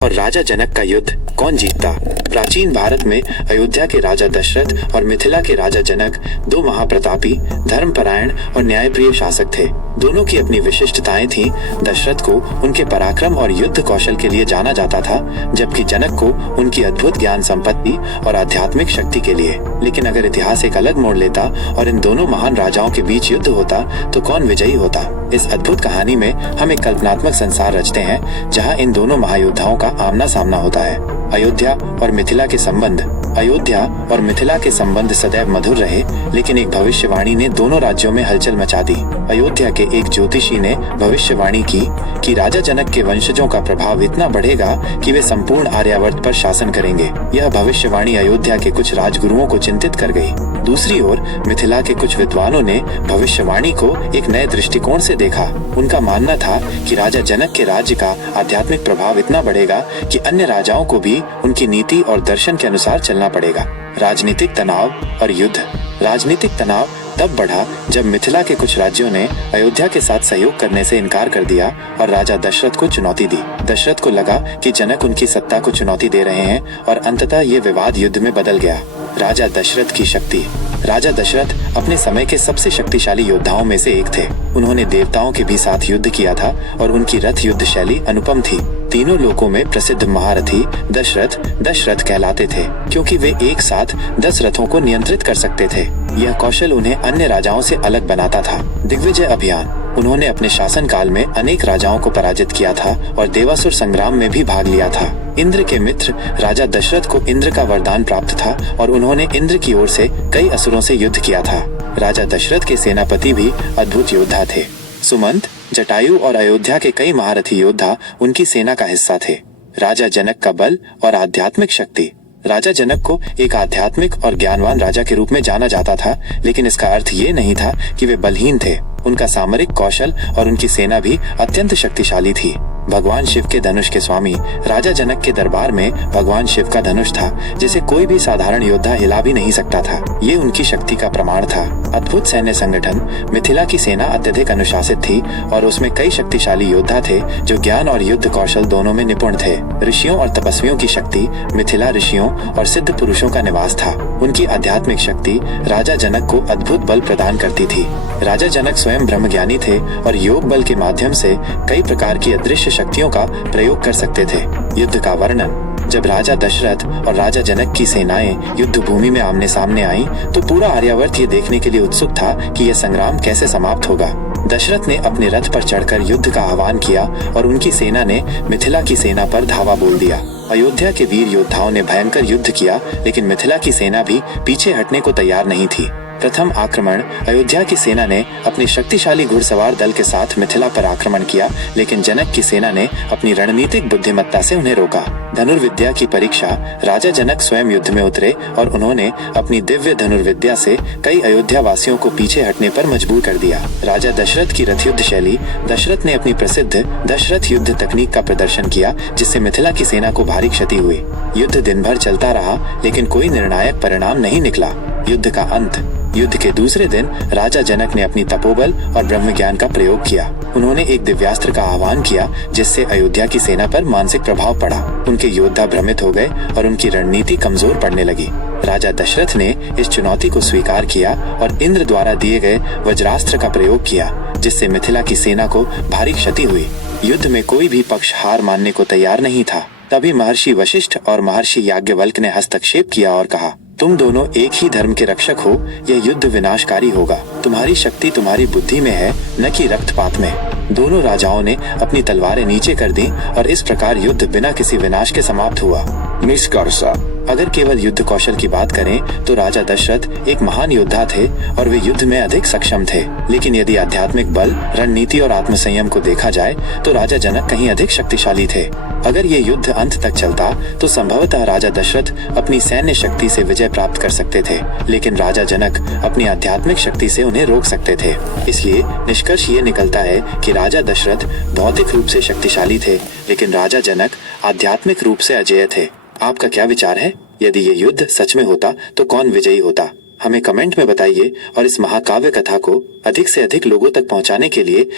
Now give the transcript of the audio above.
और राजा जनक का युद्ध कौन जीतता। प्राचीन भारत में अयोध्या के राजा दशरथ और मिथिला के राजा जनक दो महाप्रतापी, धर्मपरायण और न्यायप्रिय शासक थे। दोनों की अपनी विशिष्टताएं थीं। दशरथ को उनके पराक्रम और युद्ध कौशल के लिए जाना जाता था, जबकि जनक को उनकी अद्भुत ज्ञान संपत्ति और आध्यात्मिक शक्ति के लिए। लेकिन अगर इतिहास एक अलग मोड़ लेता और इन दोनों महान राजाओं के बीच युद्ध होता तो कौन विजयी होता। इस अद्भुत कहानी में हम एक कल्पनात्मक संसार रचते हैं जहां इन दोनों महायोद्धाओं का आमना सामना होता है। अयोध्या और मिथिला के संबंध। अयोध्या और मिथिला के संबंध सदैव मधुर रहे, लेकिन एक भविष्यवाणी ने दोनों राज्यों में हलचल मचा दी। अयोध्या के एक ज्योतिषी ने भविष्यवाणी की कि राजा जनक के वंशजों का प्रभाव इतना बढ़ेगा कि वे संपूर्ण आर्यावर्त पर शासन करेंगे। यह भविष्यवाणी अयोध्या के कुछ राजगुरुओं को चिंतित कर गई। दूसरी ओर मिथिला के कुछ विद्वानों ने भविष्यवाणी को एक नए दृष्टिकोण से देखा। उनका मानना था कि राजा जनक के राज्य का आध्यात्मिक प्रभाव इतना बढ़ेगा कि अन्य राजाओं को भी उनकी नीति और दर्शन के अनुसार चलना पड़ेगा। राजनीतिक तनाव और युद्ध। राजनीतिक तनाव तब बढ़ा जब मिथिला के कुछ राज्यों ने अयोध्या के साथ सहयोग करने से इनकार कर दिया और राजा दशरथ को चुनौती दी। दशरथ को लगा कि जनक उनकी सत्ता को चुनौती दे रहे हैं और अंततः ये विवाद युद्ध में बदल गया। राजा दशरथ की शक्ति। राजा दशरथ अपने समय के सबसे शक्तिशाली योद्धाओं में से एक थे। उन्होंने देवताओं के भी साथ युद्ध किया था और उनकी रथ युद्ध शैली अनुपम थी। तीनों लोकों में प्रसिद्ध महारथी दशरथ कहलाते थे, क्योंकि वे एक साथ 10 रथों को नियंत्रित कर सकते थे। यह कौशल उन्हें अन्य राजाओं से अलग बनाता था। दिग्विजय अभियान। उन्होंने अपने शासन काल में अनेक राजाओं को पराजित किया था और देवासुर संग्राम में भी भाग लिया था। इंद्र के मित्र राजा दशरथ को इंद्र का वरदान प्राप्त था और उन्होंने इंद्र की ओर से कई असुरों से युद्ध किया था। राजा दशरथ के सेनापति भी अद्भुत योद्धा थे। सुमंत, जटायु और अयोध्या के कई महारथी योद्धा उनकी सेना का हिस्सा थे। राजा जनक का बल और आध्यात्मिक शक्ति। राजा जनक को एक आध्यात्मिक और ज्ञानवान राजा के रूप में जाना जाता था, लेकिन इसका अर्थ ये नहीं था कि वे बलहीन थे। उनका सामरिक कौशल और उनकी सेना भी अत्यंत शक्तिशाली थी। भगवान शिव के धनुष के स्वामी। राजा जनक के दरबार में भगवान शिव का धनुष था, जिसे कोई भी साधारण योद्धा हिला भी नहीं सकता था। ये उनकी शक्ति का प्रमाण था। अद्भुत सैन्य संगठन। मिथिला की सेना अत्यधिक अनुशासित थी और उसमें कई शक्तिशाली योद्धा थे जो ज्ञान और युद्ध कौशल दोनों में निपुण थे। ऋषियों और तपस्वियों की शक्ति। मिथिला ऋषियों और सिद्ध पुरुषों का निवास था। उनकी आध्यात्मिक शक्ति राजा जनक को अद्भुत बल प्रदान करती थी। राजा जनक स्वयं ब्रह्मज्ञानी थे और योग बल के माध्यम से कई प्रकार की अदृश्य शक्तियों का प्रयोग कर सकते थे। युद्ध का वर्णन। जब राजा दशरथ और राजा जनक की सेनाएं युद्ध भूमि में आमने सामने आईं, तो पूरा आर्यावर्त ये देखने के लिए उत्सुक था कि यह संग्राम कैसे समाप्त होगा। दशरथ ने अपने रथ पर चढ़कर युद्ध का आह्वान किया और उनकी सेना ने मिथिला की सेना पर धावा बोल दिया। अयोध्या के वीर योद्धाओं ने भयंकर युद्ध किया, लेकिन मिथिला की सेना भी पीछे हटने को तैयार नहीं थी। प्रथम आक्रमण। अयोध्या की सेना ने अपने शक्तिशाली घुड़सवार दल के साथ मिथिला पर आक्रमण किया, लेकिन जनक की सेना ने अपनी रणनीतिक बुद्धिमत्ता से उन्हें रोका। धनुर्विद्या की परीक्षा। राजा जनक स्वयं युद्ध में उतरे और उन्होंने अपनी दिव्य धनुर्विद्या से कई अयोध्या वासियों को पीछे हटने पर मजबूर कर दिया। राजा दशरथ की रथ युद्ध शैली। दशरथ ने अपनी प्रसिद्ध दशरथ युद्ध तकनीक का प्रदर्शन किया, जिससे मिथिला की सेना को भारी क्षति हुई। युद्ध दिन भर चलता रहा, लेकिन कोई निर्णायक परिणाम नहीं निकला। युद्ध का अंत। युद्ध के दूसरे दिन राजा जनक ने अपनी तपोबल और ब्रह्म ज्ञान का प्रयोग किया। उन्होंने एक दिव्यास्त्र का आह्वान किया, जिससे अयोध्या की सेना पर मानसिक प्रभाव पड़ा। उनके योद्धा भ्रमित हो गए और उनकी रणनीति कमजोर पड़ने लगी। राजा दशरथ ने इस चुनौती को स्वीकार किया और इंद्र द्वारा दिए गए वज्रास्त्र का प्रयोग किया, जिससे मिथिला की सेना को भारी क्षति हुई। युद्ध में कोई भी पक्ष हार मानने को तैयार नहीं था। तभी महर्षि वशिष्ठ और महर्षि याज्ञवल्क्य ने हस्तक्षेप किया और कहा, तुम दोनों एक ही धर्म के रक्षक हो। यह युद्ध विनाशकारी होगा। तुम्हारी शक्ति तुम्हारी बुद्धि में है, न कि रक्तपात में। दोनों राजाओं ने अपनी तलवारें नीचे कर दी और इस प्रकार युद्ध बिना किसी विनाश के समाप्त हुआ। निष्कर्ष। अगर केवल युद्ध कौशल की बात करें तो राजा दशरथ एक महान योद्धा थे और वे युद्ध में अधिक सक्षम थे, लेकिन यदि आध्यात्मिक बल, रणनीति और आत्मसंयम को देखा जाए तो राजा जनक कहीं अधिक शक्तिशाली थे। अगर ये युद्ध अंत तक चलता तो संभवतः राजा दशरथ अपनी सैन्य शक्ति से विजय प्राप्त कर सकते थे, लेकिन राजा जनक अपनी आध्यात्मिक शक्ति से उन्हें रोक सकते थे। इसलिए निष्कर्ष ये निकलता है कि राजा दशरथ भौतिक रूप से शक्तिशाली थे, लेकिन राजा जनक आध्यात्मिक रूप से अजेय थे। आपका क्या विचार है? यदि ये युद्ध सच में होता तो कौन विजयी होता? हमें कमेंट में बताइए और इस महाकाव्य कथा को अधिक से अधिक लोगों तक पहुंचाने के लिए